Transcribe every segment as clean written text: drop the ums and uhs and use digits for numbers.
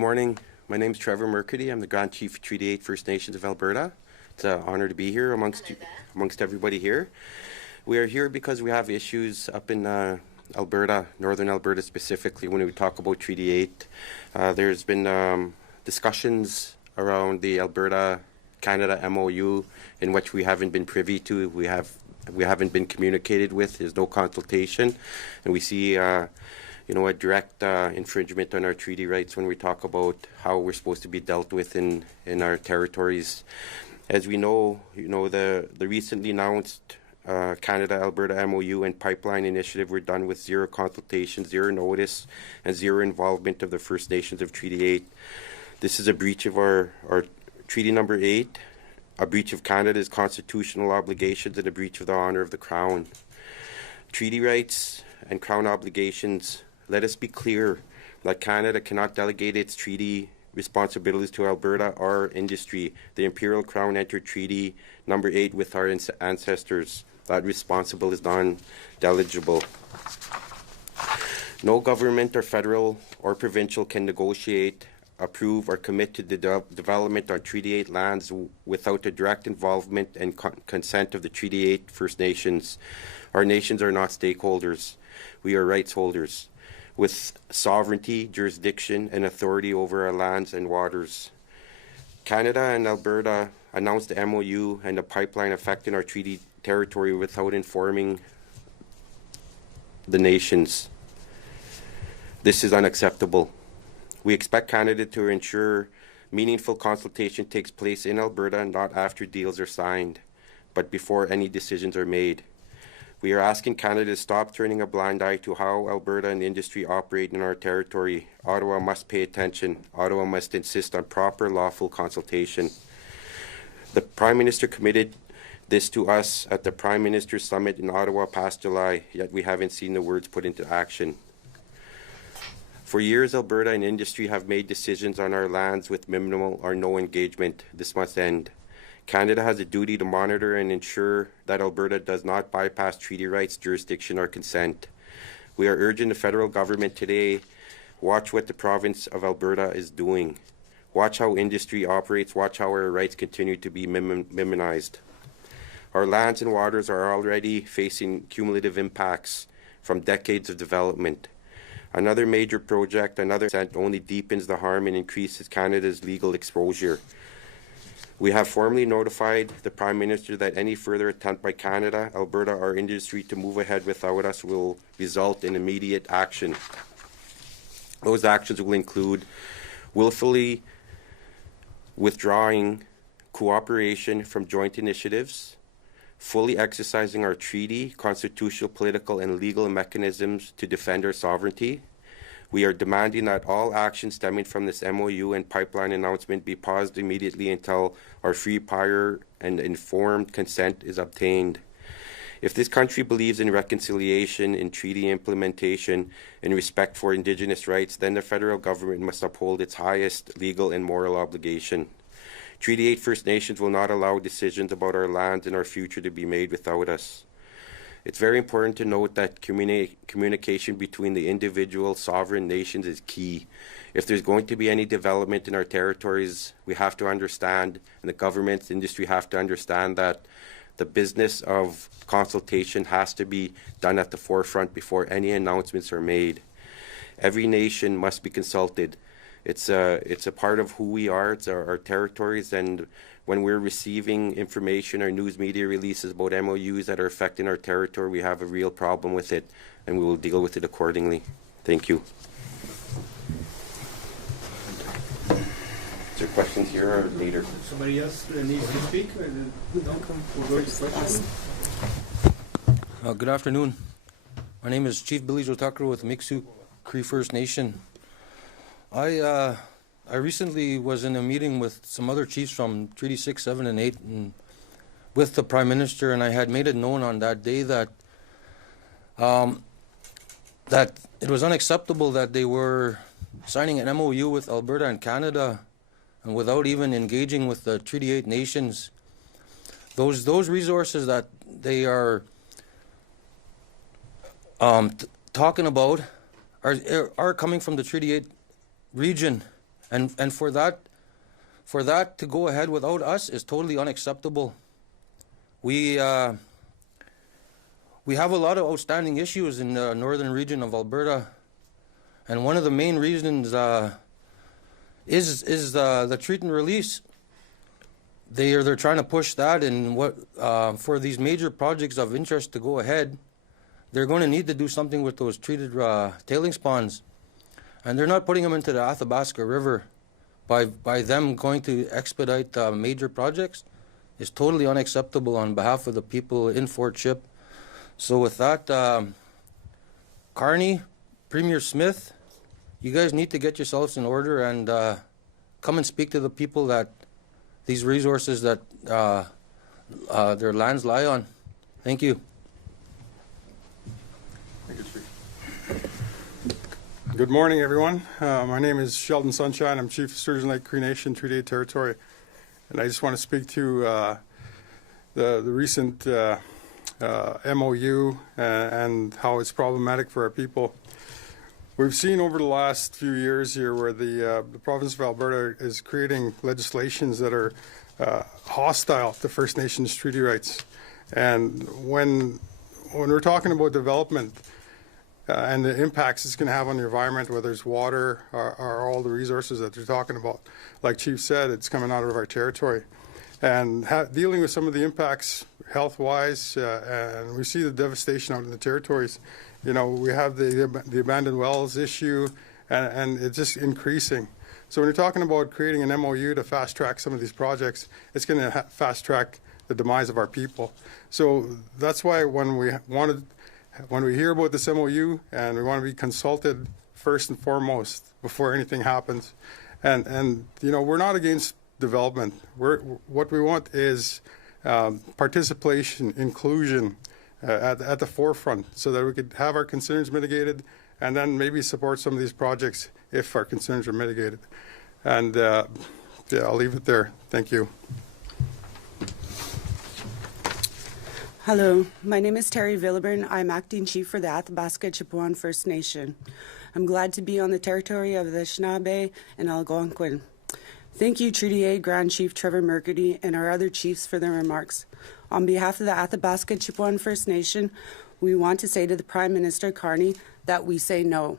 morning. My name is Trevor Mercady. I'm the Grand Chief of Treaty 8 First Nations of Alberta. It's an honor to be here amongst everybody here. We are here because we have issues up in Alberta, Northern Alberta specifically, when we talk about Treaty 8. There's been discussions around the Alberta-Canada MOU in which we haven't been privy to. We haven't been communicated with. There's no consultation. And we see a direct infringement on our treaty rights when we talk about how we're supposed to be dealt with in our territories. As we know, the recently announced Canada-Alberta MOU and pipeline initiative were done with zero consultation, zero notice, and zero involvement of the First Nations of Treaty 8. This is a breach of our Treaty Number 8, a breach of Canada's constitutional obligations, and a breach of the honour of the Crown. Treaty rights and Crown obligations. Let us be clear that Canada cannot delegate its treaty responsibilities to Alberta or industry. The Imperial Crown entered Treaty Number 8 with our ancestors. That responsible is non-delegible. No government or federal or provincial can negotiate, approve, or commit to the development on Treaty 8 lands without the direct involvement and consent of the Treaty 8 First Nations. Our nations are not stakeholders. We are rights holders with sovereignty, jurisdiction, and authority over our lands and waters. Canada and Alberta announced the MOU and the pipeline affecting our treaty territory without informing the nations. This is unacceptable. We expect Canada to ensure meaningful consultation takes place in Alberta, not after deals are signed, but before any decisions are made. We are asking Canada to stop turning a blind eye to how Alberta and industry operate in our territory. Ottawa must pay attention. Ottawa must insist on proper lawful consultation. The Prime Minister committed this to us at the Prime Minister's Summit in Ottawa past July, yet we haven't seen the words put into action. For years, Alberta and industry have made decisions on our lands with minimal or no engagement. This must end. Canada has a duty to monitor and ensure that Alberta does not bypass treaty rights, jurisdiction, or consent. We are urging the federal government today, watch what the province of Alberta is doing. Watch how industry operates. Watch how our rights continue to be minimized. Our lands and waters are already facing cumulative impacts from decades of development. Another major project, another consent, only deepens the harm and increases Canada's legal exposure. We have formally notified the Prime Minister that any further attempt by Canada, Alberta, or industry to move ahead without us will result in immediate action. Those actions will include willfully withdrawing cooperation from joint initiatives, fully exercising our treaty, constitutional, political, and legal mechanisms to defend our sovereignty. We are demanding that all actions stemming from this MOU and pipeline announcement be paused immediately until our free, prior, and informed consent is obtained. If this country believes in reconciliation, in treaty implementation, and respect for Indigenous rights, then the federal government must uphold its highest legal and moral obligation. Treaty 8 First Nations will not allow decisions about our lands and our future to be made without us. It's very important to note that communication between the individual sovereign nations is key. If there's going to be any development in our territories, we have to understand, and the government, the industry have to understand that the business of consultation has to be done at the forefront before any announcements are made. Every nation must be consulted. It's a part of who we are. It's our territories, and when we're receiving information or news media releases about MOUs that are affecting our territory, we have a real problem with it, and we will deal with it accordingly. Thank you. Is there questions here or later? Somebody else needs to speak? Good afternoon. My name is Chief Billy Jotakro with Miksuk Cree First Nation. I recently was in a meeting with some other chiefs from Treaty 6, 7, and 8 and with the Prime Minister, and I had made it known on that day that that it was unacceptable that they were signing an MOU with Alberta and Canada and without even engaging with the Treaty 8 nations. Those resources that they are talking about are coming from the Treaty 8 region, And for that to go ahead without us is totally unacceptable. We have a lot of outstanding issues in the northern region of Alberta, and one of the main reasons is the treat and release. They're trying to push that, and for these major projects of interest to go ahead, they're going to need to do something with those treated tailings ponds, and they're not putting them into the Athabasca River. By them going to expedite major projects is totally unacceptable on behalf of the people in Fort Ship. So with that, Carney, Premier Smith, you guys need to get yourselves in order and come and speak to the people that these resources that their lands lie on. Thank you. Thank you, Chief. Good morning, everyone. My name is Sheldon Sunshine. I'm Chief of Sturgeon Lake Cree Nation Treaty 8 Territory. And I just want to speak to the recent MOU and how it's problematic for our people. We've seen over the last few years here where the province of Alberta is creating legislations that are hostile to First Nations treaty rights. And when we're talking about development and the impacts it's going to have on the environment, whether it's water or all the resources that they're talking about, like Chief said, it's coming out of our territory. And dealing with some of the impacts health-wise, and we see the devastation out in the territories. You know, we have the abandoned wells issue, and it's just increasing. So when you're talking about creating an MOU to fast-track some of these projects, it's going to fast-track the demise of our people. So that's why when we hear about this MOU, and we want to be consulted first and foremost before anything happens. And you know, we're not against development. What we want is participation, inclusion at the forefront, so that we could have our concerns mitigated, and then maybe support some of these projects if our concerns are mitigated. And yeah, I'll leave it there. Thank you. Hello, my name is Terry Villeburn. I'm acting chief for the Athabasca Chipewyan First Nation. I'm glad to be on the territory of the Anishinaabe and Algonquin. Thank you, Treaty A Grand Chief Trevor Mercady and our other chiefs for their remarks. On behalf of the Athabasca Chipewyan First Nation, we want to say to the Prime Minister Carney that we say no.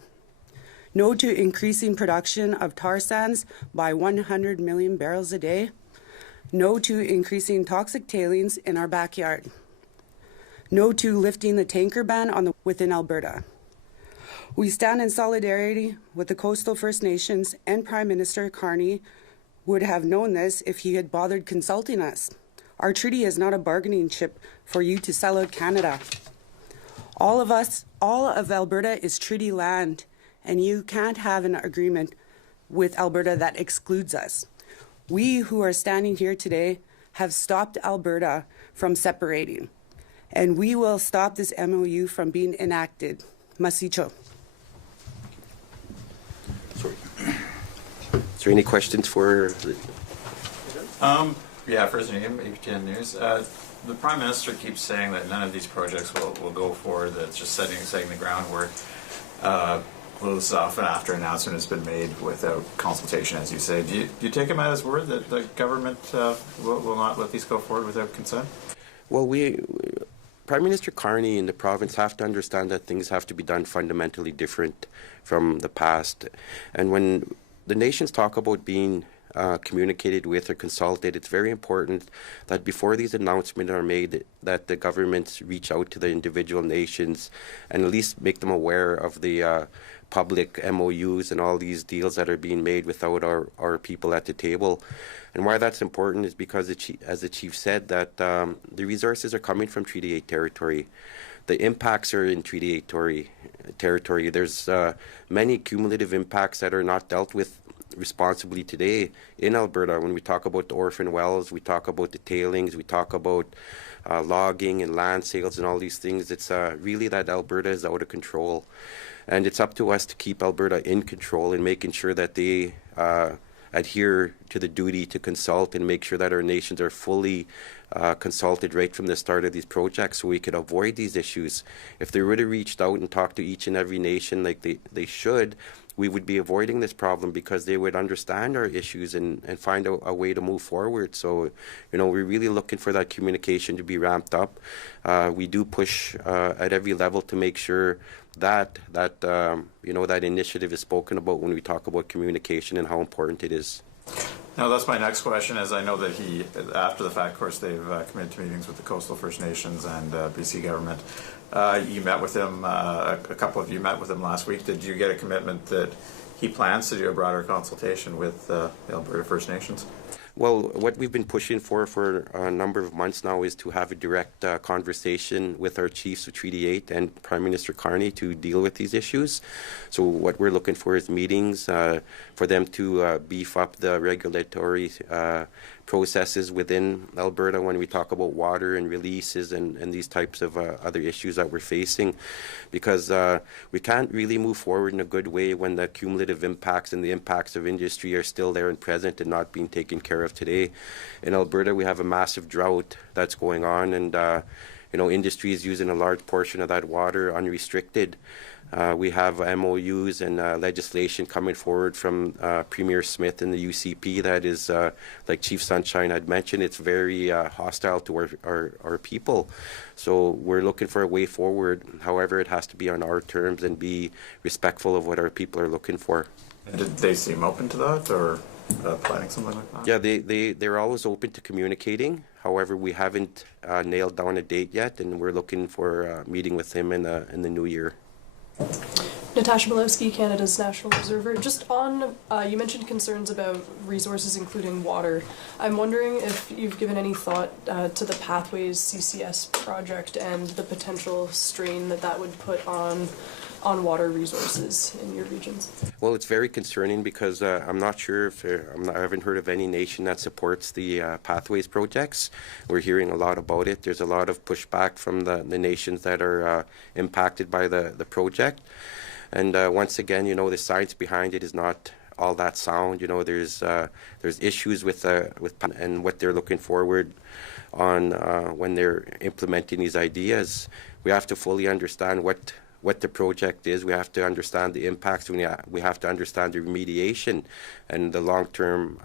No to increasing production of tar sands by 100 million barrels a day. No to increasing toxic tailings in our backyard. No to lifting the tanker ban within Alberta. We stand in solidarity with the Coastal First Nations, and Prime Minister Carney would have known this if he had bothered consulting us. Our treaty is not a bargaining chip for you to sell out Canada. All of Alberta is treaty land, and you can't have an agreement with Alberta that excludes us. We who are standing here today have stopped Alberta from separating, and we will stop this MOU from being enacted. Masicho. Sorry. Is there any questions for? Yeah, First Nation, APTN News. The Prime Minister keeps saying that none of these projects will go forward, that it's just setting the groundwork. Closed off and after announcement has been made without consultation, as you say. Do you take him at his word that the government will not let these go forward without consent? Well, Prime Minister Carney and the province have to understand that things have to be done fundamentally different from the past. And when the nations talk about being communicated with or consulted, it's very important that before these announcements are made, that the governments reach out to the individual nations and at least make them aware of the public MOUs and all these deals that are being made without our people at the table. And why that's important is because, as the chief said, that the resources are coming from Treaty 8 territory. The impacts are in Treaty 8 territory. There's many cumulative impacts that are not dealt with responsibly today in Alberta. When we talk about the orphan wells, we talk about the tailings, we talk about logging and land sales and all these things. It's really that Alberta is out of control. And it's up to us to keep Alberta in control and making sure that they adhere to the duty to consult and make sure that our nations are fully consulted right from the start of these projects so we could avoid these issues. If they would have reached out and talked to each and every nation like they should, we would be avoiding this problem because they would understand our issues and find a way to move forward. So, we're really looking for that communication to be ramped up. We do push at every level to make sure that initiative is spoken about when we talk about communication and how important it is. Now, that's my next question, as I know that after the fact, of course, they've committed to meetings with the Coastal First Nations and BC government. You met with him, a couple of you met with him last week. Did you get a commitment that he plans to do a broader consultation with the Alberta First Nations? Well, what we've been pushing for a number of months now is to have a direct conversation with our chiefs of Treaty 8 and Prime Minister Carney to deal with these issues. So what we're looking for is meetings for them to beef up the regulatory processes within Alberta when we talk about water and releases and these types of other issues that we're facing, because we can't really move forward in a good way when the cumulative impacts and the impacts of industry are still there and present and not being taken care of today. In Alberta, we have a massive drought that's going on, and industry is using a large portion of that water unrestricted. We have MOUs and legislation coming forward from Premier Smith and the UCP that is, like Chief Sunshine had mentioned, it's very hostile to our people. So we're looking for a way forward. However, it has to be on our terms and be respectful of what our people are looking for. And did they seem open to that, or planning something like that? Yeah, they're always open to communicating. However, we haven't nailed down a date yet, and we're looking for a meeting with him in the new year. Natasha Malewski, Canada's National Observer. Just on, you mentioned concerns about resources, including water. I'm wondering if you've given any thought to the Pathways CCS project and the potential strain that would put on water resources in your regions. Well, it's very concerning because I'm not sure if I haven't heard of any nation that supports the Pathways projects. We're hearing a lot about it. There's a lot of pushback from the nations that are impacted by the project. And once again, the science behind it is not all that sound. There's issues with and what they're looking forward on when they're implementing these ideas. We have to fully understand what the project is. We have to understand the impacts. We have to understand the remediation and the long-term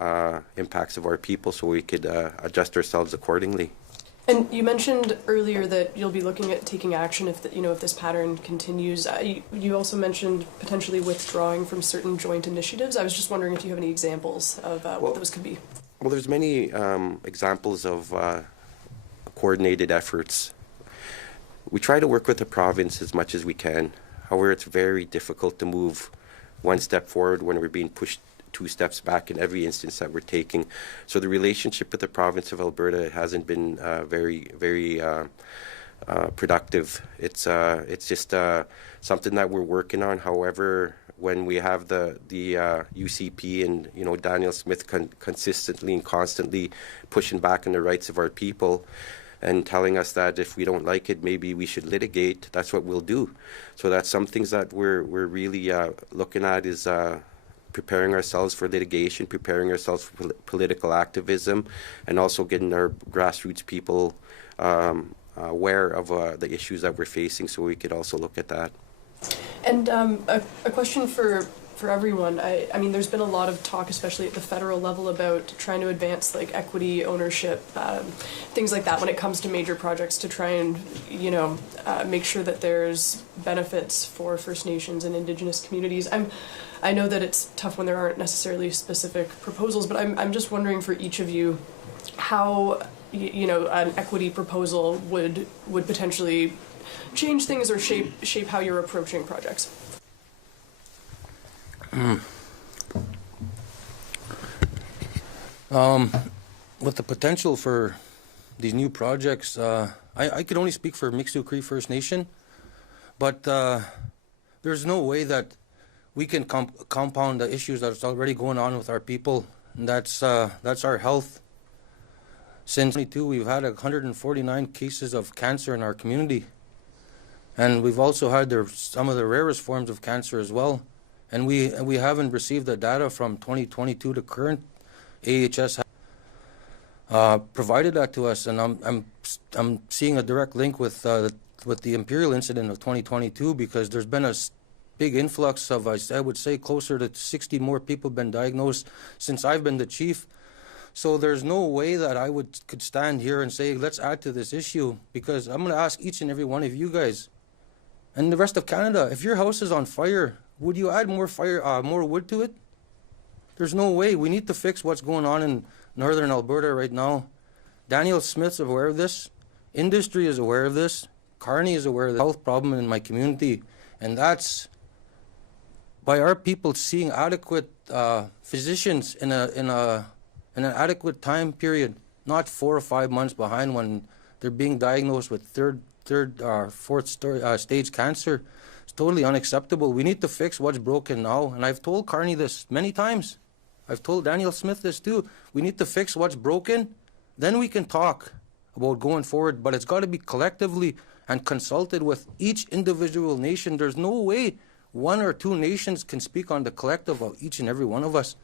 impacts of our people so we could adjust ourselves accordingly. And you mentioned earlier that you'll be looking at taking action if this pattern continues. You also mentioned potentially withdrawing from certain joint initiatives. I was just wondering if you have any examples of what those could be. Well, there's many examples of coordinated efforts. We try to work with the province as much as we can. However, it's very difficult to move one step forward when we're being pushed 2 steps back in every instance that we're taking. So the relationship with the province of Alberta hasn't been very, very productive. It's just something that we're working on. However, when we have the UCP and Daniel Smith consistently and constantly pushing back on the rights of our people and telling us that if we don't like it, maybe we should litigate, that's what we'll do. So that's some things that we're really looking at is preparing ourselves for litigation, preparing ourselves for political activism, and also getting our grassroots people aware of the issues that we're facing so we could also look at that. And a question for everyone. I mean, there's been a lot of talk, especially at the federal level, about trying to advance equity, ownership, things like that when it comes to major projects to try and, make sure that there's benefits for First Nations and Indigenous communities. I know that it's tough when there aren't necessarily specific proposals, but I'm just wondering for each of you how, an equity proposal would potentially change things or shape how you're approaching projects. With the potential for these new projects, I could only speak for Mixtu Cree First Nation, but there's no way that we can compound the issues that's already going on with our people. And that's our health. Since 2022, we've had 149 cases of cancer in our community, and we've also had some of the rarest forms of cancer as well. And we haven't received the data from 2022 to current. AHS provided that to us, and I'm seeing a direct link with the Imperial incident of 2022, because there's been a big influx of, I would say, closer to 60 more people been diagnosed since I've been the chief. So there's no way that I could stand here and say, let's add to this issue, because I'm going to ask each and every one of you guys and the rest of Canada, if your house is on fire, would you add more wood to it? There's no way. We need to fix what's going on in northern Alberta right now. Daniel Smith's aware of this. Industry is aware of this. Carney is aware of the health problem in my community. And that's by our people seeing adequate physicians in an adequate time period, not 4 or 5 months behind when they're being diagnosed with third or fourth stage cancer. It's totally unacceptable. We need to fix what's broken now. And I've told Carney this many times. I've told Daniel Smith this too. We need to fix what's broken. Then we can talk about going forward. But it's got to be collectively and consulted with each individual nation. There's no way 1 or 2 nations can speak on the collective of each and every one of us.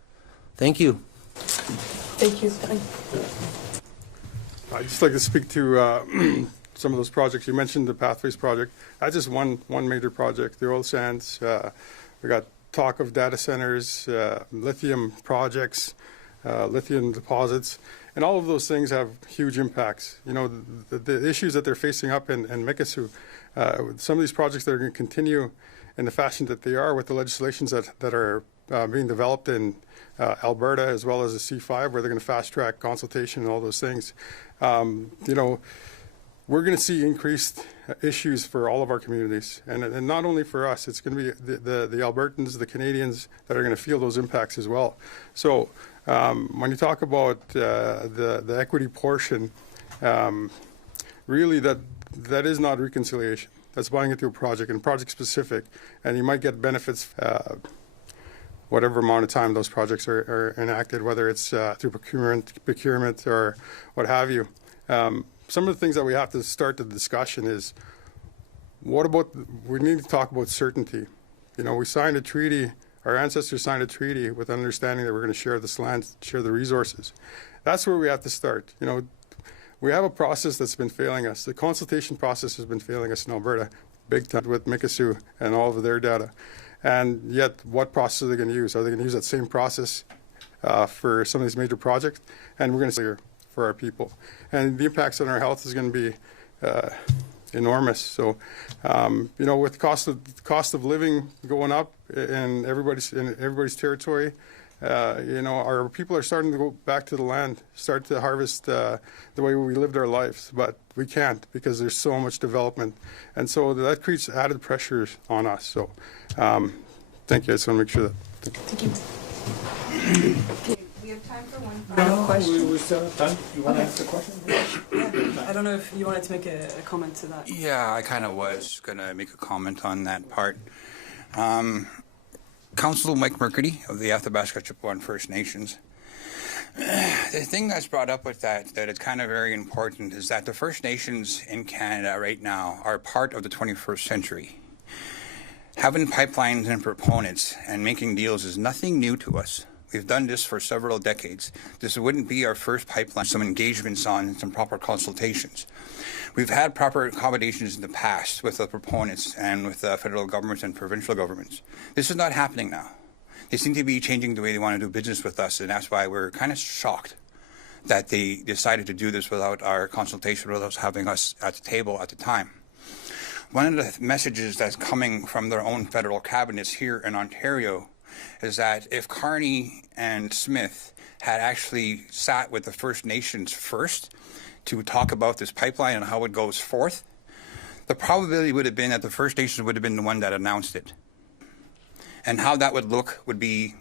Thank you. Thank you. I'd just like to speak to some of those projects. You mentioned the Pathways project. That's just one major project. The oil sands. We got talk of data centers, lithium projects, lithium deposits, and all of those things have huge impacts. You know, the issues that they're facing up in Mikisew, some of these projects that are going to continue in the fashion that they are with the legislations that are being developed in Alberta, as well as the C5, where they're going to fast track consultation and all those things. You know, we're going to see increased issues for all of our communities, and not only for us. It's going to be the Albertans, the Canadians that are going to feel those impacts as well. So when you talk about the equity portion, really that is not reconciliation. That's buying into a project and project specific, and you might get benefits whatever amount of time those projects are enacted, whether it's through procurement or what have you. Some of the things that we have to start the discussion is, we need to talk about certainty. You know, we signed a treaty, our ancestors signed a treaty with understanding that we're going to share this land, share the resources. That's where we have to start. You know, we have a process that's been failing us. The consultation process has been failing us in Alberta, big time, with Mikisew and all of their data. And yet, what process are they going to use? Are they going to use that same process for some of these major projects? And we're going to see for our people. And the impacts on our health is going to be enormous. So, you know, with cost of living going up in everybody's territory, you know, our people are starting to go back to the land, start to harvest the way we lived our lives, but we can't because there's so much development, and so that creates added pressures on us. So, thank you. I just want to make sure that. Thank you. We have time for one final question. We still have time. You want to ask the question? Yeah. I don't know if you wanted to make a comment to that. Yeah, I kind of was going to make a comment on that part. Councillor Mike Mercady of the Athabasca Chippewa First Nations. The thing that's brought up with that is kind of very important, is that the First Nations in Canada right now are part of the 21st century. Having pipelines and proponents and making deals is nothing new to us. We've done this for several decades. This wouldn't be our first pipeline. Some engagements on some proper consultations. We've had proper accommodations in the past with the proponents and with the federal governments and provincial governments. This is not happening now. They seem to be changing the way they want to do business with us, and that's why we're kind of shocked that they decided to do this without our consultation, without having us at the table at the time. One of the messages that's coming from their own federal cabinets here in Ontario is that if Carney and Smith had actually sat with the First Nations first to talk about this pipeline and how it goes forth, the probability would have been that the First Nations would have been the one that announced it. And how that would look would be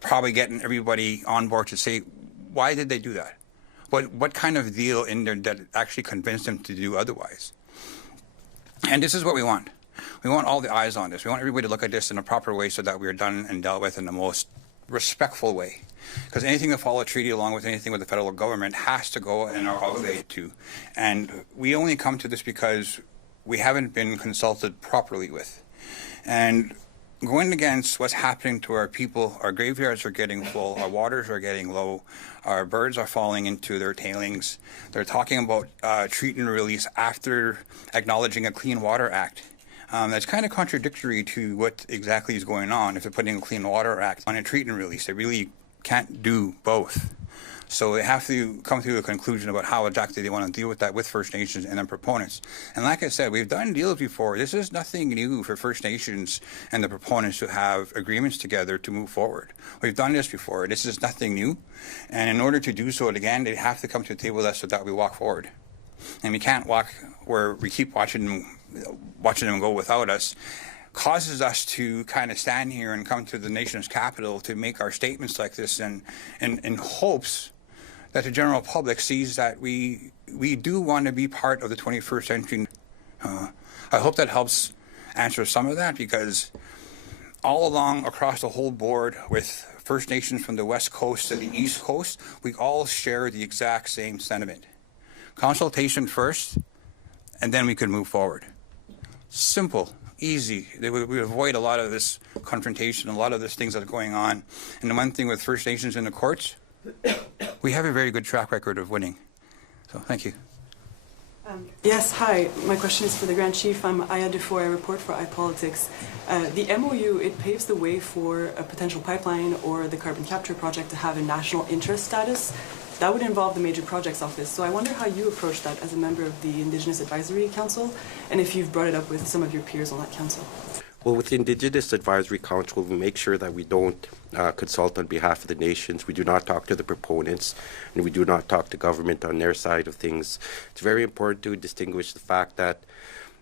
probably getting everybody on board to say, why did they do that? What kind of deal in there that actually convinced them to do otherwise? And this is what we want. We want all the eyes on this. We want everybody to look at this in a proper way so that we are done and dealt with in the most respectful way. Because anything that follows a treaty along with anything with the federal government has to go and are obligated to. And we only come to this because we haven't been consulted properly with. And going against what's happening to our people. Our graveyards are getting full, our waters are getting low, our birds are falling into their tailings. They're talking about treat and release after acknowledging a Clean Water Act. That's kind of contradictory to what exactly is going on. If they're putting a Clean Water Act on a treat and release, they really can't do both. So they have to come to a conclusion about how exactly they want to deal with that with First Nations and their proponents. And like I said, we've done deals before. This is nothing new for First Nations and the proponents to have agreements together to move forward. We've done this before. This is nothing new. And in order to do so again, they have to come to the table with us so that we walk forward. And we can't walk where we keep watching them go without us. Causes us to kind of stand here and come to the nation's capital to make our statements like this and in hopes that the general public sees that we do want to be part of the 21st century. I hope that helps answer some of that, because all along across the whole board with First Nations from the West Coast to the East Coast, we all share the exact same sentiment. Consultation first, and then we could move forward. Simple, easy. We avoid a lot of this confrontation, a lot of these things that are going on. And the one thing with First Nations in the courts, we have a very good track record of winning. So thank you. Yes, hi. My question is for the Grand Chief. I'm Aya Dufour. I report for iPolitics. The MOU, it paves the way for a potential pipeline or the carbon capture project to have a national interest status. That would involve the Major Projects Office. So I wonder how you approach that as a member of the Indigenous Advisory Council, and if you've brought it up with some of your peers on that council. Well, with the Indigenous Advisory Council, we make sure that we don't consult on behalf of the nations. We do not talk to the proponents, and we do not talk to government on their side of things. It's very important to distinguish the fact that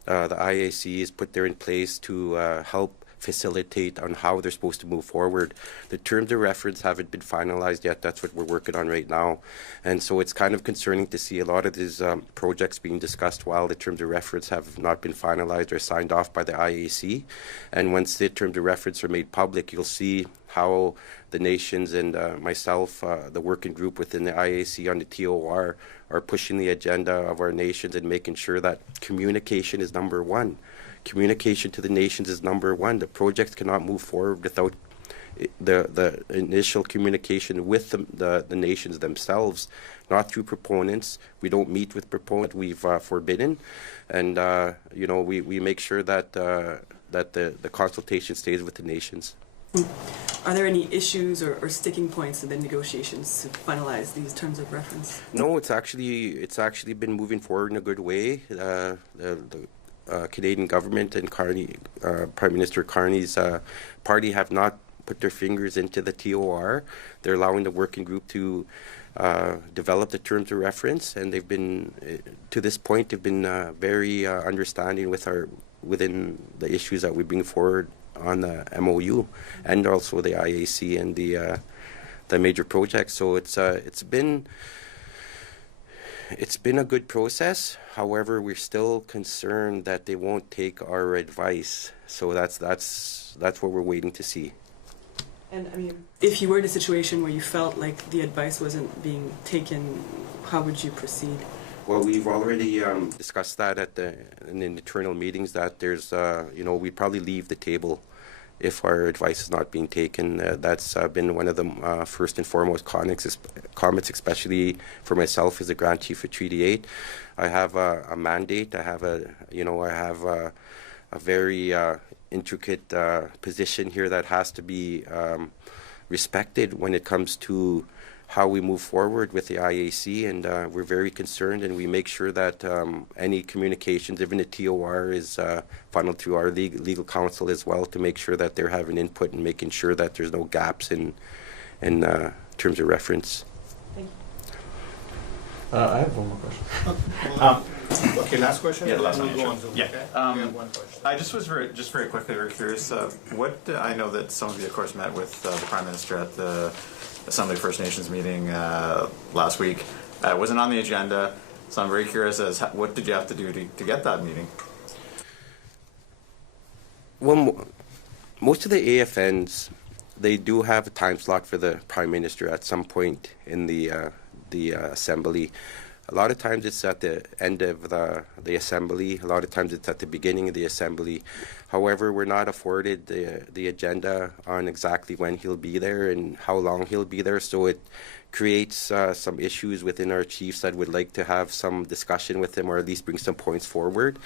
the IAC is put there in place to help facilitate on how they're supposed to move forward. The terms of reference haven't been finalized yet. That's what we're working on right now. And so it's kind of concerning to see a lot of these projects being discussed while the terms of reference have not been finalized or signed off by the IAC. And once the terms of reference are made public, you'll see how the nations and myself, the working group within the IAC on the TOR, are pushing the agenda of our nations and making sure that communication is number one. Communication to the nations is number one. The project cannot move forward without the initial communication with the nations themselves, not through proponents. We don't meet with proponents. We've forbidden, and we make sure that the consultation stays with the nations. Are there any issues or sticking points in the negotiations to finalize these terms of reference? No, it's actually been moving forward in a good way. The Canadian government and Carney, Prime Minister Carney's party have not put their fingers into the TOR. They're allowing the working group to develop the terms of reference, and they've been, to this point, they've been very understanding within the issues that we bring forward on the MOU, and also the IAC and the major projects. So it's been a good process. However, we're still concerned that they won't take our advice. So that's what we're waiting to see. And I mean, if you were in a situation where you felt like the advice wasn't being taken, how would you proceed? Well, we've already discussed that in internal meetings, that there's, we'd probably leave the table if our advice is not being taken. That's been one of the first and foremost comments, especially for myself as the Grand Chief of Treaty 8. I have a mandate. I have a very intricate position here that has to be respected when it comes to how we move forward with the IAC, and we're very concerned, and we make sure that any communications, even the TOR, is funneled through our legal counsel as well, to make sure that they're having input and making sure that there's no gaps in terms of reference. Thank you. I have one more question. Okay, last question? Yeah, the last one. We'll go on Zoom, Yeah. okay? We have one question. I just was very quickly very curious. I know that some of you, of course, met with the Prime Minister at the Assembly of First Nations meeting last week. It wasn't on the agenda, so I'm very curious as what did you have to do to get that meeting? Well, most of the AFNs, they do have a time slot for the Prime Minister at some point in the Assembly. A lot of times it's at the end of the assembly. A lot of times it's at the beginning of the assembly. However, we're not afforded the agenda on exactly when he'll be there and how long he'll be there. So it creates some issues within our chiefs that would like to have some discussion with him or at least bring some points forward.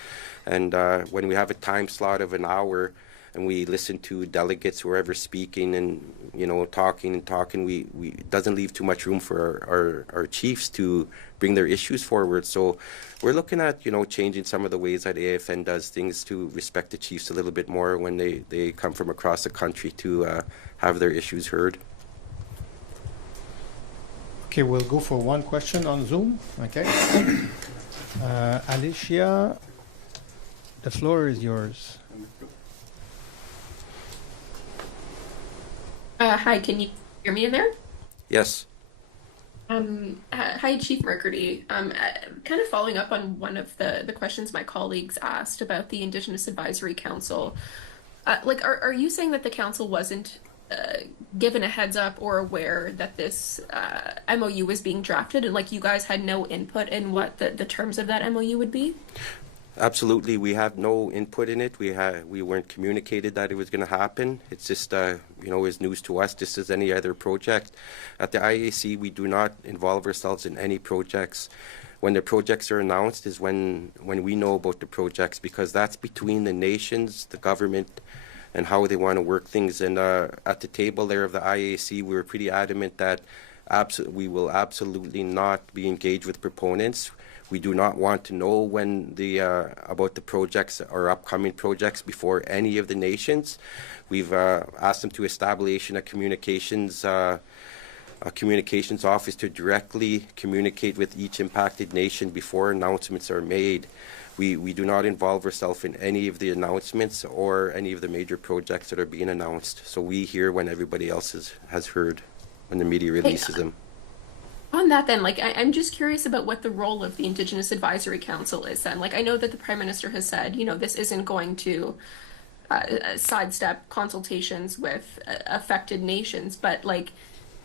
And when we have a time slot of an hour and we listen to delegates, whoever speaking and, you know, talking, we it doesn't leave too much room for our chiefs to bring their issues forward. So we're looking at, you know, changing some of the ways that AFN does things to respect the chiefs a little bit more when they come from across the country to have their issues heard. Okay, we'll go for one question on Zoom. Okay. Alicia, the floor is yours. Hi, can you hear me in there? Yes. Hi, Chief Mercurdy. Kind of following up on one of the questions my colleagues asked about the Indigenous Advisory Council. Are you saying that the council wasn't given a heads up or aware that this MOU was being drafted, and like you guys had no input in what the terms of that MOU would be? Absolutely, we have no input in it. We weren't communicated that it was going to happen. It's just you know, is news to us, just as any other project. At the IAC, we do not involve ourselves in any projects. When the projects are announced is when we know about the projects, because that's between the nations, the government, and how they want to work things. And at the table there of the IAC, we were pretty adamant that we will absolutely not be engaged with proponents. We do not want to know when about the projects or upcoming projects before any of the nations. We've asked them to establish a communications office to directly communicate with each impacted nation before announcements are made. We do not involve ourselves in any of the announcements or any of the major projects that are being announced. So we hear when everybody else has heard, when the media releases them. On that then, like, I'm just curious about what the role of the Indigenous Advisory Council is then. Like, I know that the Prime Minister has said, you know, this isn't going to sidestep consultations with affected nations, but like,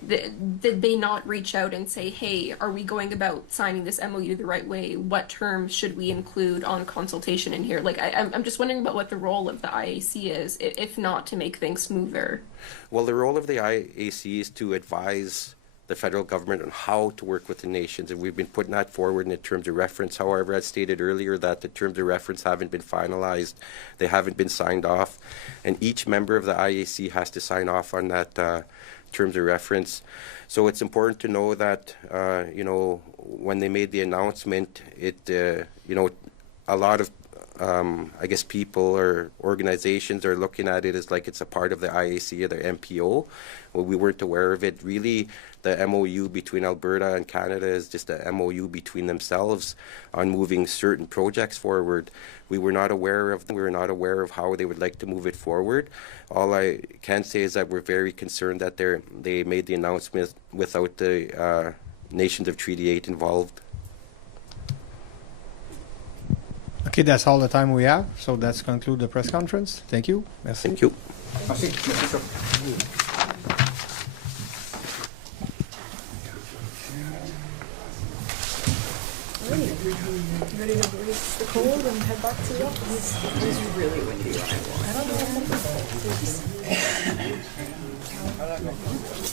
did they not reach out and say, hey, are we going about signing this MOU the right way? What terms should we include on consultation in here? Like, I'm just wondering about what the role of the IAC is, if not to make things smoother. Well, the role of the IAC is to advise the federal government on how to work with the nations, and we've been putting that forward in the terms of reference. However, as stated earlier, that the terms of reference haven't been finalized, they haven't been signed off, and each member of the IAC has to sign off on that terms of reference. So it's important to know that you know, when they made the announcement, you know, a lot of I guess people or organizations are looking at it as like it's a part of the IAC or the MPO. Well, we weren't aware of it. Really, the MOU between Alberta and Canada is just a MOU between themselves on moving certain projects forward. We were not aware of them. We were not aware of how they would like to move it forward. All I can say is that we're very concerned that they made the announcement without the nations of Treaty 8 involved. Okay, that's all the time we have. So let's conclude the press conference. Thank you. Merci. Thank you. Ready to brace the cold and head back to the office? It was really windy when I walked. I don't know.